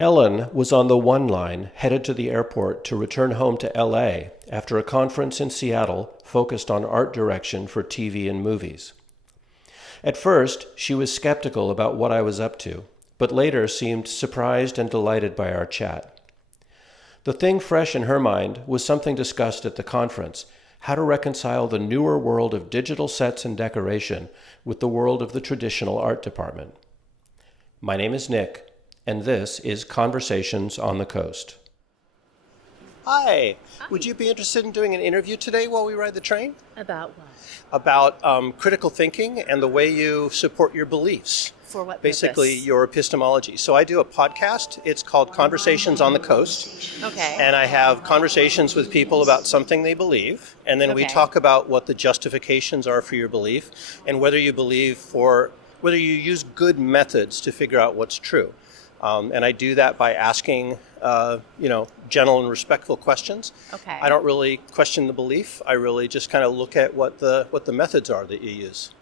Ellen was on the 1 line headed to the airport to return home to LA after a conference in Seattle focused on art direction for TV and movies. At first, she was skeptical about what I was up to, but later seemed surprised and delighted by our chat. The thing fresh in her mind was something discussed at the conference: how to reconcile the newer world of digital sets and decoration with the world of the traditional art department. My name is Nick, and this is Conversations on the Coast. Hi. Would you be interested in doing an interview today while we ride the train? About what? About critical thinking and the way you support your beliefs. For what Basically, purpose? your epistemology. So I do a podcast. It's called Conversations on the Coast. Okay. And I have conversations with people about something they believe. And then we talk about what the justifications are for your belief and whether you whether you use good methods to figure out what's true. And I do that by asking, gentle and respectful questions. Okay. I don't really question the belief. I really just kind of look at what the methods are that you use.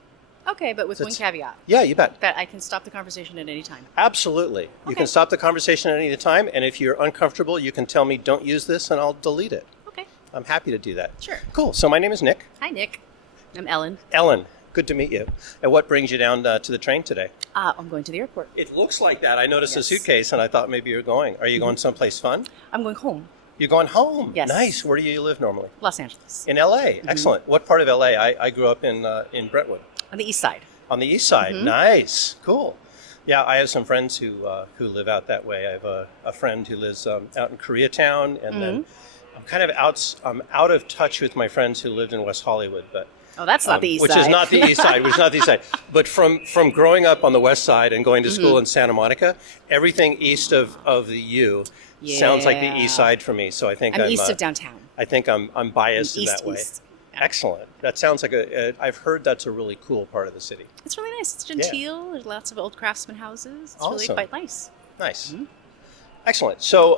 Okay, but with one caveat. Yeah, you bet. That I can stop the conversation at any time. Absolutely. You can stop the conversation at any time, and if you're uncomfortable, you can tell me, don't use this, and I'll delete it. Okay. I'm happy to do that. Sure. Cool. So my name is Nick. Hi, Nick. I'm Ellen. Ellen, good to meet you. And what brings you down to the train today? I'm going to the airport. It looks like that. I noticed a suitcase, and I thought maybe you were going. Are you going someplace fun? I'm going home. You're going home? Yes. Nice. Where do you live normally? Los Angeles. In L.A. Excellent. What part of L.A.? I grew up in Brentwood. On the east side. On the east side. Nice. Cool. Yeah, I have some friends who live out that way. I have a friend who lives out in Koreatown, and then I'm out of touch with my friends who lived in West Hollywood, but Oh, that's not the east which side. is not the east side, which is not the east side. But from growing up on the west side and going to school in Santa Monica, everything east of the U sounds like the east side for me. So I think I'm east of downtown. I think I'm biased in that way. East. Yeah. Excellent. That sounds like I've heard that's a really cool part of the city. It's really nice. It's genteel. There's lots of old craftsman houses. It's really Awesome. quite nice. Nice. Excellent. So,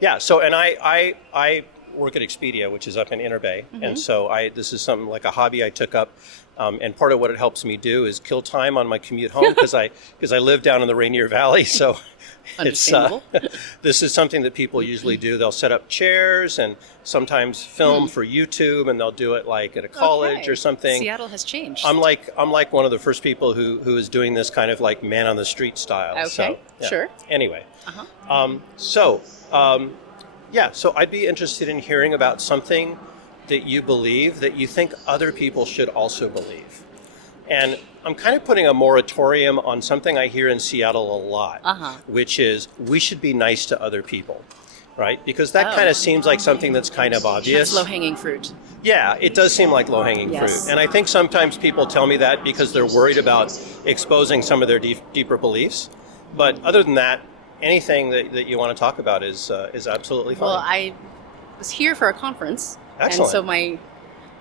and I work at Expedia, which is up in Inner Bay. And so this is something like a hobby I took up. And part of what it helps me do is kill time on my commute home because I live down in the Rainier Valley. So Understandable. this is something that people usually do. They'll set up chairs and sometimes film for YouTube, and they'll do it like at a college or something. Seattle has changed. I'm like one of the first people who is doing this kind of like man on the street style. Okay, So, yeah. sure. Anyway, so I'd be interested in hearing about something that you believe that you think other people should also believe. And I'm kind of putting a moratorium on something I hear in Seattle a lot, which is we should be nice to other people, right? Because that kind of seems like something that's kind of obvious. That's low-hanging fruit. Yeah, it does seem like low-hanging fruit. And I think sometimes people tell me that because they're worried about exposing some of their deeper beliefs. But other than that, anything that you want to talk about is absolutely fine. Well, I was here for a conference. Excellent. And so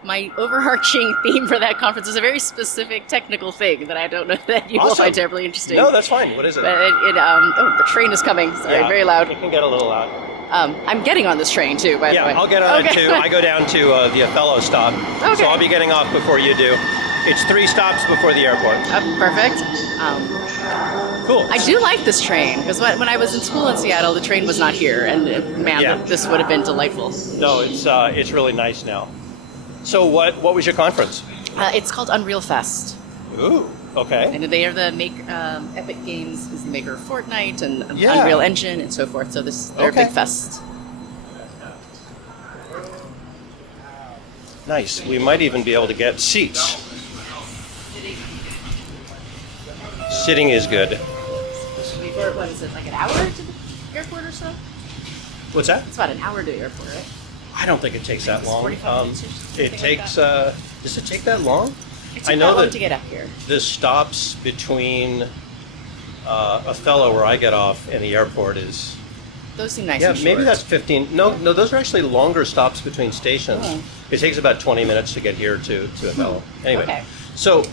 my overarching theme for that conference is a very specific technical thing that I don't know that you will find terribly interesting. No, that's fine. What is it? But the train is coming. Sorry, very loud. It can get a little loud. I'm getting on this train too, by the way. Yeah, I'll get on it too. I go down to the Othello stop, so I'll be getting off before you do. It's 3 stops before the airport. Perfect. Cool. I do like this train because when I was in school in Seattle, the train was not here, and this would have been delightful. No, it's really nice now. So what was your conference? It's called Unreal Fest. Ooh, okay. And they are the Epic Games is the maker of Fortnite and Unreal Engine and so forth. So they're a big fest. Nice. We might even be able to get seats. Sitting is good. What is it, like an hour to the airport or so? What's that? It's about an hour to the airport, right? I don't think it takes that long. 45 minutes or something It like takes. that. Does it take that long? It took that long to get up here. The stops between Othello, where I get off, and the airport is. Those seem nice and short. Maybe that's 15. No, those are actually longer stops between stations. Oh. It takes about 20 minutes to get here to Othello. Anyway, Okay. So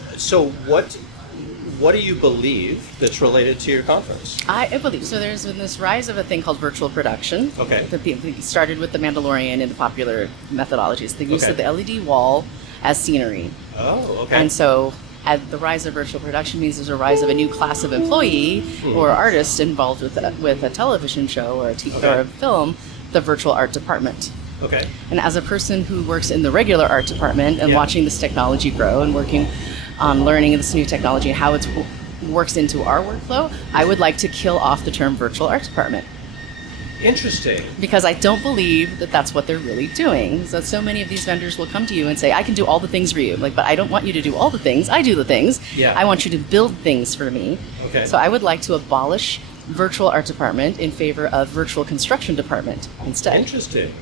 what do you believe that's related to your conference? I believe so. There's been this rise of a thing called virtual production. Okay. That started with The Mandalorian and the popular methodologies. The use of the LED wall as scenery. Oh, okay. And so As the rise of virtual production means there's a rise of a new class of employee or artist involved with a television show or or a film, the virtual art department. Okay. And as a person who works in the regular art department and watching this technology grow and working on learning this new technology and how it works into our workflow, I would like to kill off the term virtual art department. Interesting. Because I don't believe that that's what they're really doing. So many of these vendors will come to you and say, I can do all the things for you. Like, but I don't want you to do all the things. I do the things. Yeah. I want you to build things for me. Okay. So I would like to abolish virtual art department in favor of virtual construction department instead. Interesting.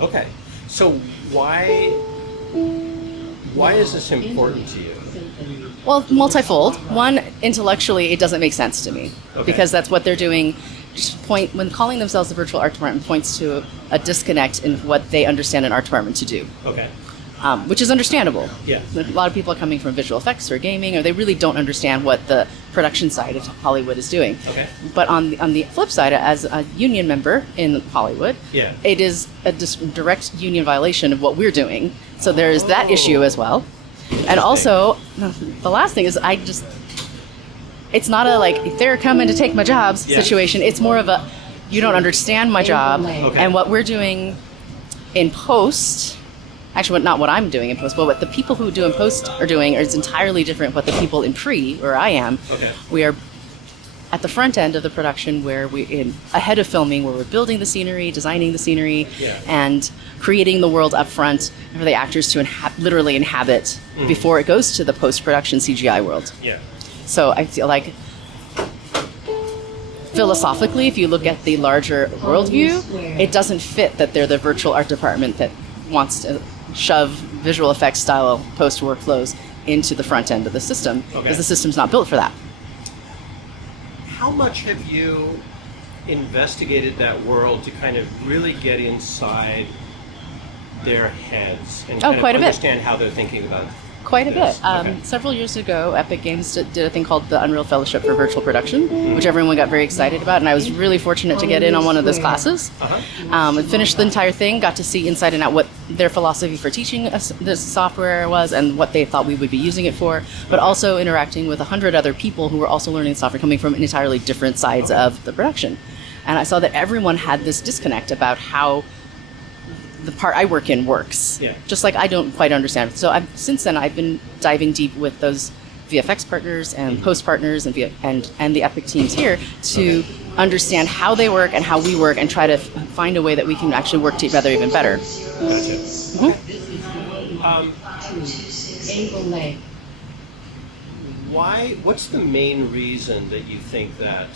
Okay. So why is this important to you? Well, multifold. One, intellectually, it doesn't make sense to me because that's what they're doing. When calling themselves the virtual art department points to a disconnect in what they understand an art department to do. Okay. Which is understandable. Yeah. A lot of people are coming from visual effects or gaming, or they really don't understand what the production side of Hollywood is doing. Okay. But on the flip side, as a union member in Hollywood, it is a direct union violation of what we're doing. So there is that issue as well. And also, the last thing is it's not a like they're coming to take my jobs situation. It's more of a you don't understand my job and what we're doing in post. Actually, not what I'm doing in post, but what the people who do in post are doing is entirely different. What the people in pre, where I am, we are at the front end of the production where ahead of filming, where we're building the scenery, designing the scenery, and creating the world up front for the actors to literally inhabit before it goes to the post-production CGI world. Yeah. So I feel like philosophically, if you look at the larger worldview, it doesn't fit that they're the virtual art department that wants to shove visual effects style post workflows into the front end of the system because the system's not built for that. How much have you investigated that world to kind of really get inside their heads and kind of understand how they're thinking about it? Quite a bit. Several years ago, Epic Games did a thing called the Unreal Fellowship for Virtual Production, which everyone got very excited about, and I was really fortunate to get in on one of those classes. And finished the entire thing, got to see inside and out what their philosophy for teaching us this software was and what they thought we would be using it for, but also interacting with 100 other people who were also learning the software coming from entirely different sides of the production. And I saw that everyone had this disconnect about how the part I work in works. Just like I don't quite understand. So since then, I've been diving deep with those VFX partners and post partners and the Epic teams here to understand how they work and how we work and try to find a way that we can actually work together even better. Gotcha. What's the main reason that you think that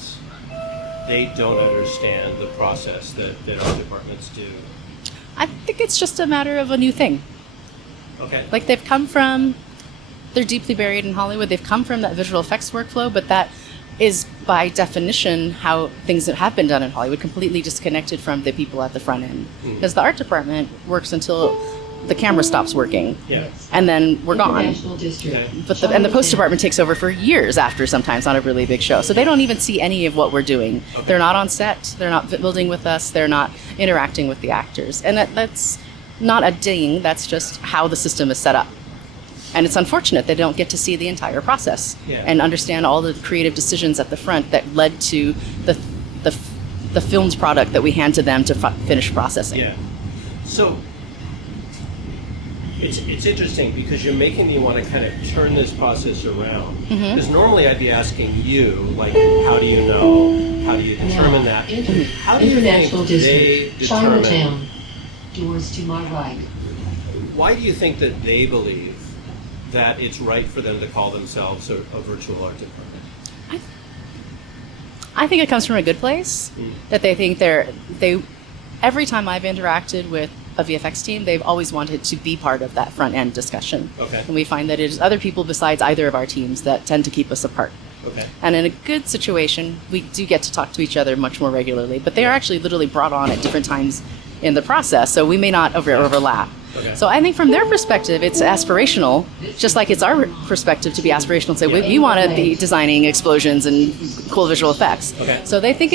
they don't understand the process that our departments do? I think it's just a matter of a new thing. Okay. Like they're deeply buried in Hollywood. They've come from that visual effects workflow, but that is by definition how things that have been done in Hollywood, completely disconnected from the people at the front end. Because the art department works until the camera stops working, and then we're gone. But the post department takes over for years after, sometimes on a really big show. So they don't even see any of what we're doing. They're not on set. They're not building with us. They're not interacting with the actors. And that's not a ding. That's just how the system is set up. And it's unfortunate they don't get to see the entire process and understand all the creative decisions at the front that led to the filmed product that we hand to them to finish processing. Yeah. So it's interesting because you're making me want to kind of turn this process around. Because normally I'd be asking you, like, how do you know? How do you determine that? How do you think they determine? Chinatown. Doors to my right. Why do you think that they believe that it's right for them to call themselves a virtual art department? I think it comes from a good place. That they think they every time I've interacted with a VFX team, they've always wanted to be part of that front end discussion. And we find that it is other people besides either of our teams that tend to keep us apart. And in a good situation, we do get to talk to each other much more regularly, but they are actually literally brought on at different times in the process, so we may not overlap. So I think from their perspective, it's aspirational, just like it's our perspective to be aspirational and say, we want to be designing explosions and cool visual effects. So they think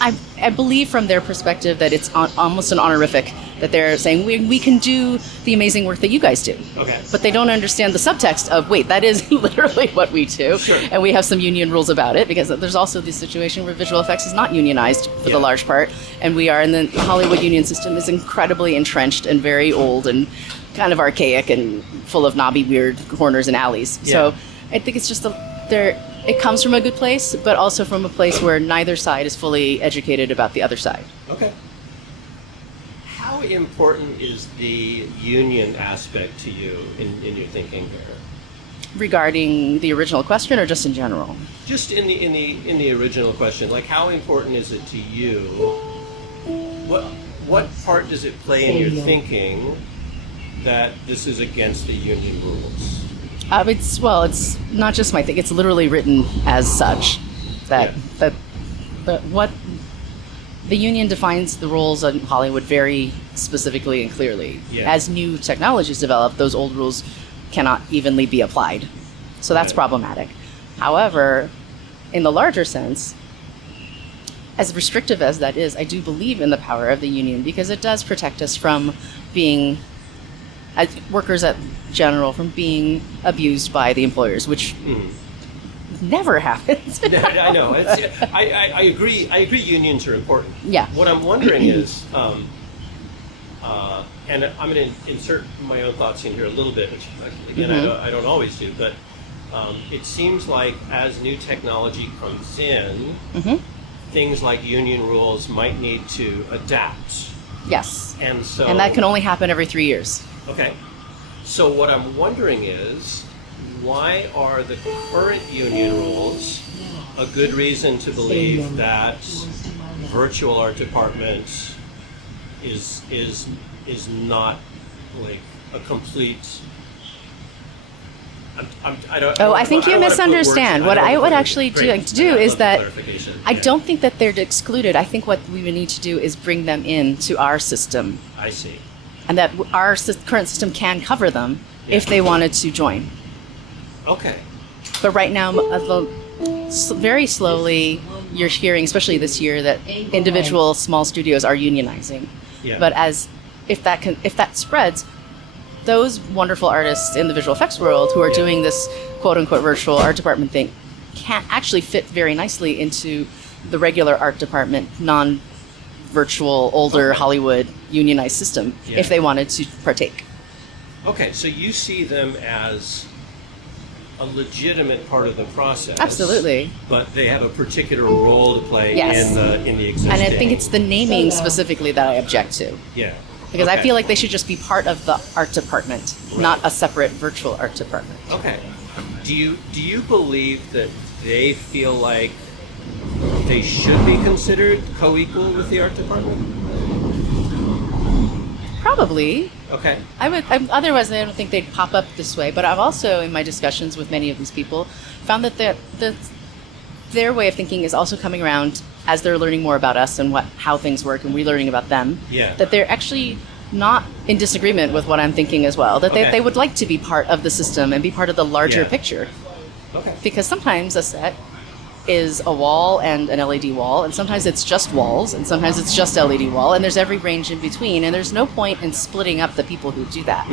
I believe from their perspective that it's almost an honorific, that they're saying we can do the amazing work that you guys do. Okay. But they don't understand the subtext of, wait, that is literally what we do. Sure. And we have some union rules about it, because there's also the situation where visual effects is not unionized for the large part. And we are, and the Hollywood union system is incredibly entrenched and very old and kind of archaic and full of knobby, weird corners and alleys. Yeah. So I think it's just it comes from a good place, but also from a place where neither side is fully educated about the other side. Okay. How important is the union aspect to you in your thinking there? Regarding the original question, or just in general? Just in the original question, like how important is it to you? What part does it play in your thinking that this is against the union rules? It's not just my thing. It's literally written as such. That what the union defines the rules in Hollywood very specifically and clearly. Yeah. As new technologies develop, those old rules cannot evenly be applied. So that's problematic. However, in the larger sense, as restrictive as that is, I do believe in the power of the union, because it does protect us from being, as workers at general, from being abused by the employers, which never happens. I know. I agree. I agree. Unions are important. Yeah. What I'm wondering is, and I'm going to insert my own thoughts in here a little bit, which again I don't always do, but it seems like as new technology comes in, things like union rules might need to adapt. Yes. And that can only happen every 3 years. Okay. So what I'm wondering is, why are the current union rules a good reason to believe that virtual art department is not like a complete? I think you misunderstand. What I would actually like to do is that I don't think that they're excluded. I think what we would need to do is bring them into our system. I see. And that our current system can cover them if they wanted to join. Okay. But right now, very slowly, you're hearing, especially this year, that individual small studios are unionizing. Yeah. But if that spreads, those wonderful artists in the visual effects world who are doing this quote-unquote virtual art department thing can actually fit very nicely into the regular art department, non-virtual, older Hollywood unionized system if they wanted to partake. Okay, so you see them as a legitimate part of the process. Absolutely. But they have a particular role to play in the existing. And I think it's the naming specifically that I object to. Yeah. Because I feel like they should just be part of the art department, not a separate virtual art department. Okay. Do you believe that they feel like they should be considered co-equal with the art department? Probably. Okay. Otherwise, I don't think they'd pop up this way. But I've also, in my discussions with many of these people, found that their way of thinking is also coming around as they're learning more about us and how things work, and we're learning about them. Yeah. That they're actually not in disagreement with what I'm thinking as well. That they would like to be part of the system and be part of the larger picture. Okay. Because sometimes a set is a wall and an LED wall, and sometimes it's just walls, and sometimes it's just LED wall, and there's every range in between, and there's no point in splitting up the people who do that.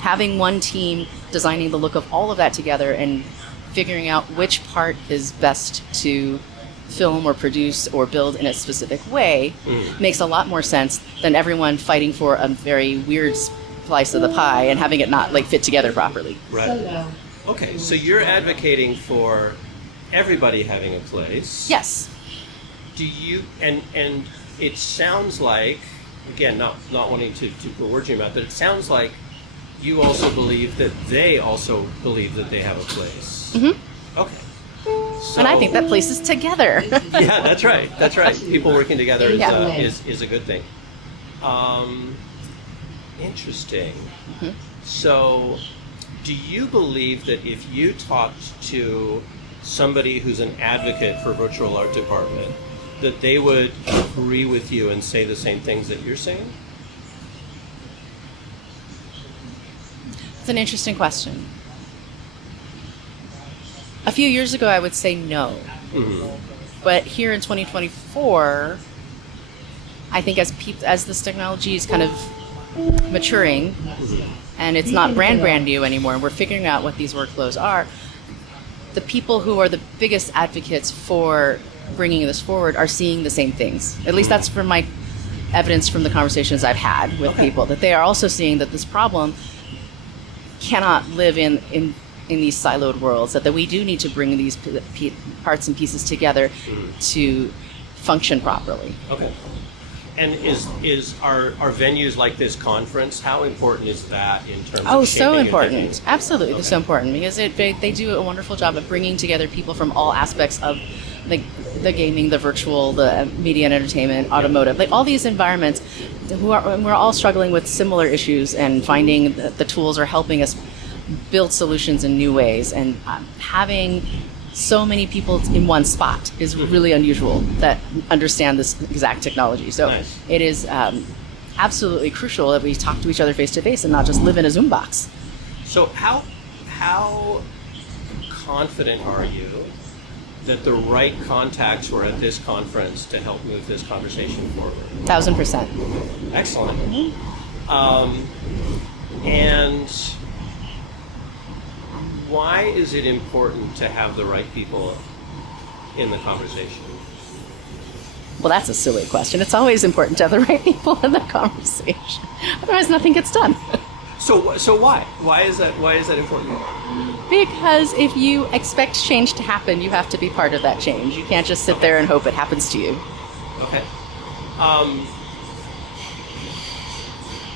Having one team designing the look of all of that together and figuring out which part is best to film or produce or build in a specific way makes a lot more sense than everyone fighting for a very weird slice of the pie and having it not fit together properly. Right. Okay, so you're advocating for everybody having a place. Yes. Do you, and it sounds like, again, not wanting to put words in your mouth, but it sounds like you also believe that they also believe that they have a place. Okay. So, and I think that place is together. Yeah, that's right. That's right. People working together is a good thing. Interesting. So, do you believe that if you talked to somebody who's an advocate for virtual art department, that they would agree with you and say the same things that you're saying? It's an interesting question. A few years ago, I would say no. But here in 2024, I think as this technology is kind of maturing, and it's not brand new anymore, and we're figuring out what these workflows are, the people who are the biggest advocates for bringing this forward are seeing the same things. At least that's from my evidence from the conversations I've had with people, that they are also seeing that this problem cannot live in these siloed worlds, that we do need to bring these parts and pieces together to function properly. Okay. And are venues like this conference, how important is that in terms of shaping so important. your thinking? Absolutely, so important, because they do a wonderful job of bringing together people from all aspects of the gaming, the virtual, the media and entertainment, automotive, like all these environments we're all struggling with similar issues, and finding that the tools are helping us build solutions in new ways, and having so many people in one spot is really unusual that understand this exact technology. So nice. It is absolutely crucial that we talk to each other face to face and not just live in a Zoom box. So how confident are you that the right contacts were at this conference to help move this conversation forward? 1,000%. Excellent. And why is it important to have the right people in the conversation? Well, that's a silly question. It's always important to have the right people in the conversation. Otherwise, nothing gets done. So why? Why is that important? Because if you expect change to happen, you have to be part of that change. You can't just sit there and hope it happens to you. Okay.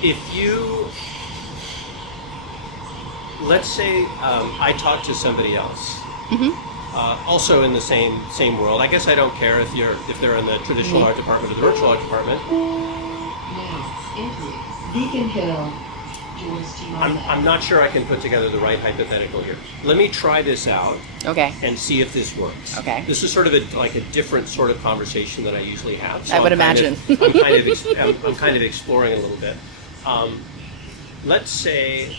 If you, let's say I talk to somebody else, also in the same world. I guess I don't care if they're in the traditional art department or the virtual art department. Beacon Hill. I'm not sure I can put together the right hypothetical here. Let me try this out. Okay. And see if this works. Okay. This is sort of a different sort of conversation that I usually have. So I would imagine. I'm kind of exploring a little bit. Let's say,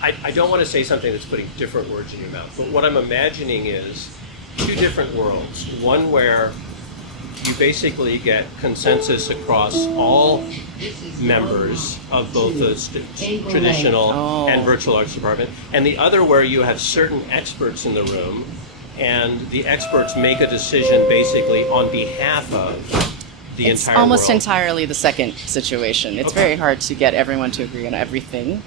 I don't want to say something that's putting different words in your mouth, but what I'm imagining is two different worlds. One where you basically get consensus across all members of both the traditional and virtual arts department, and the other where you have certain experts in the room, and the experts make a decision basically on behalf of the entire world. It's almost entirely the second situation. It's very hard to get everyone to agree on everything.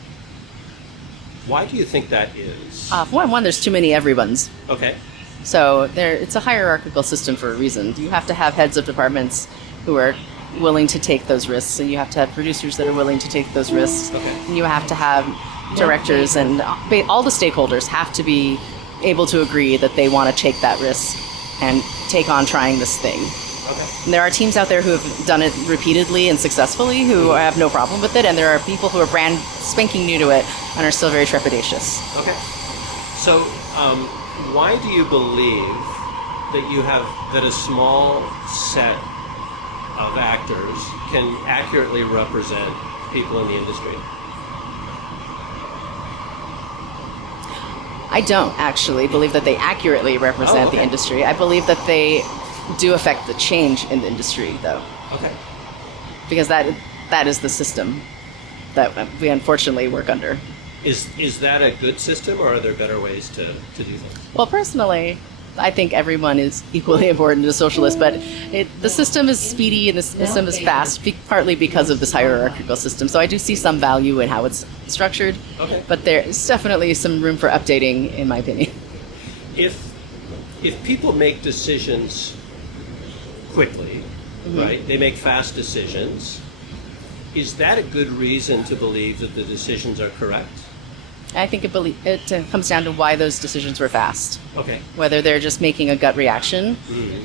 Why do you think that is? One, there's too many everyones. Okay. So it's a hierarchical system for a reason. You have to have heads of departments who are willing to take those risks, and you have to have producers that are willing to take those risks. Okay. And you have to have directors, and all the stakeholders have to be able to agree that they want to take that risk and take on trying this thing. Okay. And there are teams out there who have done it repeatedly and successfully who have no problem with it, and there are people who are brand spanking new to it and are still very trepidatious. Okay. So, why do you believe that a small set of actors can accurately represent people in the industry? I don't actually believe that they accurately represent the industry. I believe that they do affect the change in the industry, though. Okay. Because that is the system that we unfortunately work under. Is that a good system, or are there better ways to do things? Well, personally, I think everyone is equally important to a socialist, but the system is speedy and the system is fast, partly because of this hierarchical system. So I do see some value in how it's structured, but there's definitely some room for updating, in my opinion. If people make decisions quickly, right? They make fast decisions. Is that a good reason to believe that the decisions are correct? I think it comes down to why those decisions were fast. Okay. Whether they're just making a gut reaction,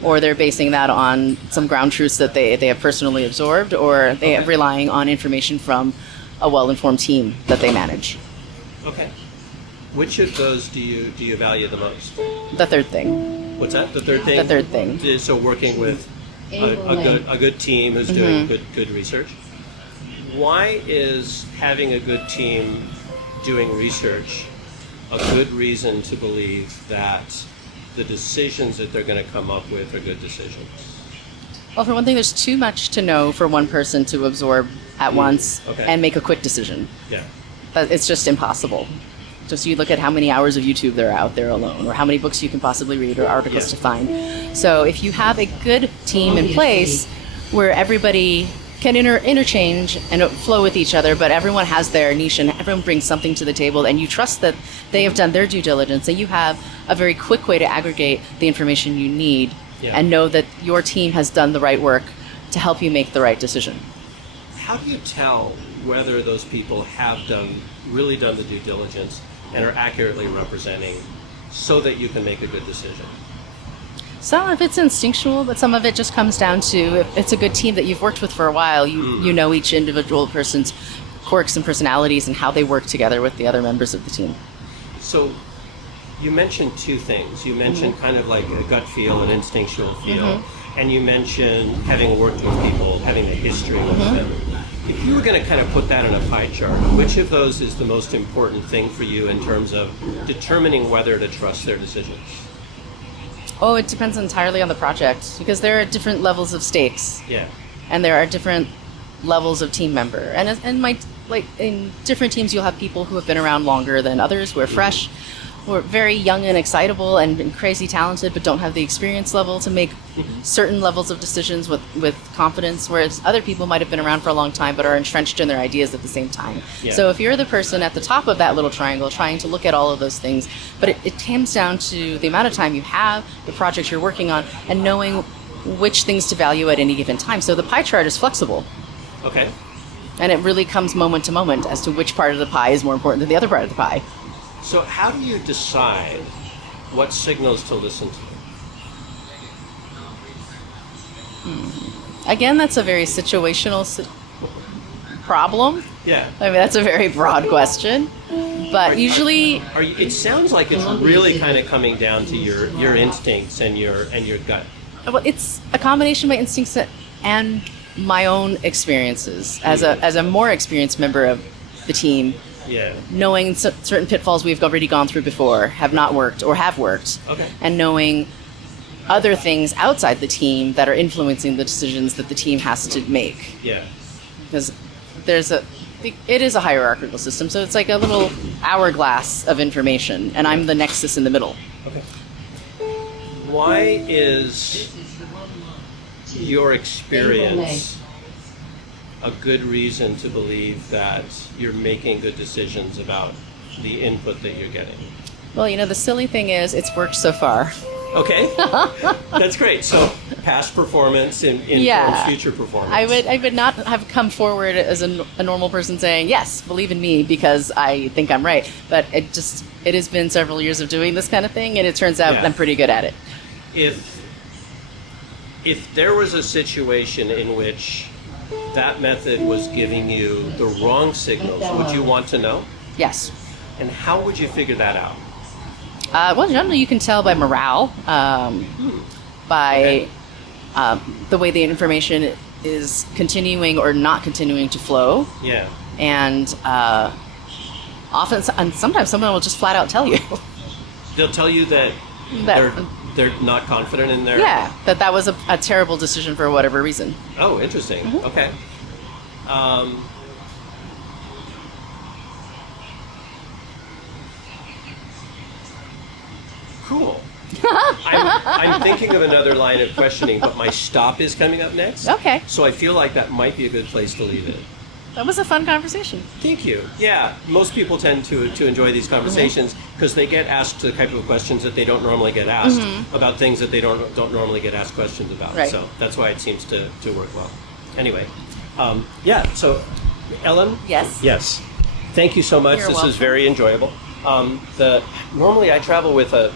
or they're basing that on some ground truths that they have personally absorbed, or they are relying on information from a well-informed team that they manage. Okay. Which of those do you value the most? The third thing. What's that? The third thing? The third thing. So working with a good team who's doing good research. Why is having a good team doing research a good reason to believe that the decisions that they're going to come up with are good decisions? Well, for one thing, there's too much to know for one person to absorb at once and make a quick decision. Yeah. It's just impossible. Just you look at how many hours of YouTube there are out there alone, or how many books you can possibly read, or articles to find. So if you have a good team in place where everybody can interchange and flow with each other, but everyone has their niche and everyone brings something to the table, and you trust that they have done their due diligence, and you have a very quick way to aggregate the information you need and know that your team has done the right work to help you make the right decision. How do you tell whether those people have really done the due diligence and are accurately representing so that you can make a good decision? Some of it's instinctual, but some of it just comes down to if it's a good team that you've worked with for a while, you know each individual person's quirks and personalities and how they work together with the other members of the team. So you mentioned two things. You mentioned kind of like a gut feel, an instinctual feel, and you mentioned having worked with people, having a history with them. If you were going to kind of put that in a pie chart, which of those is the most important thing for you in terms of determining whether to trust their decisions? Oh, it depends entirely on the project, because there are different levels of stakes. Yeah. And there are different levels of team member. And in different teams, you'll have people who have been around longer than others, who are fresh, who are very young and excitable and crazy talented, but don't have the experience level to make certain levels of decisions with confidence, whereas other people might have been around for a long time but are entrenched in their ideas at the same time. Yeah. So if you're the person at the top of that little triangle trying to look at all of those things, but it comes down to the amount of time you have, the project you're working on, and knowing which things to value at any given time. So the pie chart is flexible. Okay. And it really comes moment to moment as to which part of the pie is more important than the other part of the pie. So how do you decide what signals to listen to? Again, that's a very situational problem. Yeah. I mean, that's a very broad question. But usually... it sounds like it's really kind of coming down to your instincts and your gut. Well, it's a combination of my instincts and my own experiences as a more experienced member of the team. Yeah. Knowing certain pitfalls we've already gone through before have not worked or have worked. Okay. And knowing other things outside the team that are influencing the decisions that the team has to make. Yeah. Because it is a hierarchical system, so it's like a little hourglass of information, and I'm the nexus in the middle. Okay. Why is your experience a good reason to believe that you're making good decisions about the input that you're getting? Well, the silly thing is it's worked so far. Okay. That's great. So past performance informs future performance. I would not have come forward as a normal person saying, yes, believe in me because I think I'm right. But it has been several years of doing this kind of thing, and it turns out I'm pretty good at it. If there was a situation in which that method was giving you the wrong signals, would you want to know? Yes. And how would you figure that out? Well, generally you can tell by morale, by the way the information is continuing or not continuing to flow. Yeah. And sometimes someone will just flat out tell you. They'll tell you that they're not confident in their... Yeah, that was a terrible decision for whatever reason. Oh, interesting. Mm-hmm. Okay. Cool. I'm thinking of another line of questioning, but my stop is coming up next. Okay. So I feel like that might be a good place to leave it. That was a fun conversation. Thank you. Yeah, most people tend to enjoy these conversations because they get asked the type of questions that they don't normally get asked about things that they don't normally get asked questions about. Right. So that's why it seems to work well. Anyway, so Ellen? Yes. Yes. Thank you so much. You're this welcome. is very enjoyable. Normally I travel with a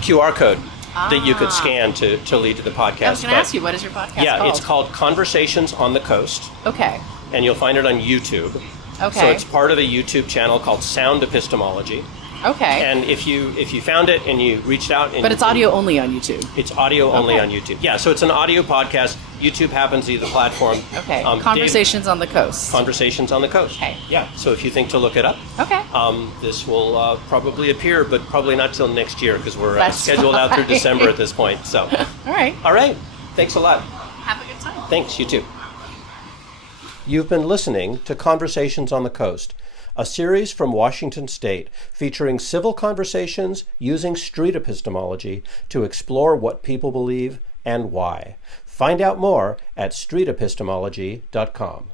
QR code that you could scan to lead to the podcast. I was going to ask you, what is your podcast called? Yeah, it's called Conversations on the Coast. Okay. And you'll find it on YouTube. Okay. So it's part of a YouTube channel called Sound Epistemology. Okay. And if you found it and you reached out... But it's audio only on YouTube. It's audio only on YouTube. Yeah, so it's an audio podcast. YouTube happens to be the platform. Okay. Conversations on the Coast. Conversations on the Coast. Okay. Yeah. So if you think to look it up, okay. This will probably appear, but probably not till next year because we're That's scheduled out through fine. December at this point. So. All right. All right. Thanks a lot. Have a good time. Thanks. You too. You've been listening to Conversations on the Coast, a series from Washington State featuring civil conversations using street epistemology to explore what people believe and why. Find out more at streetepistemology.com.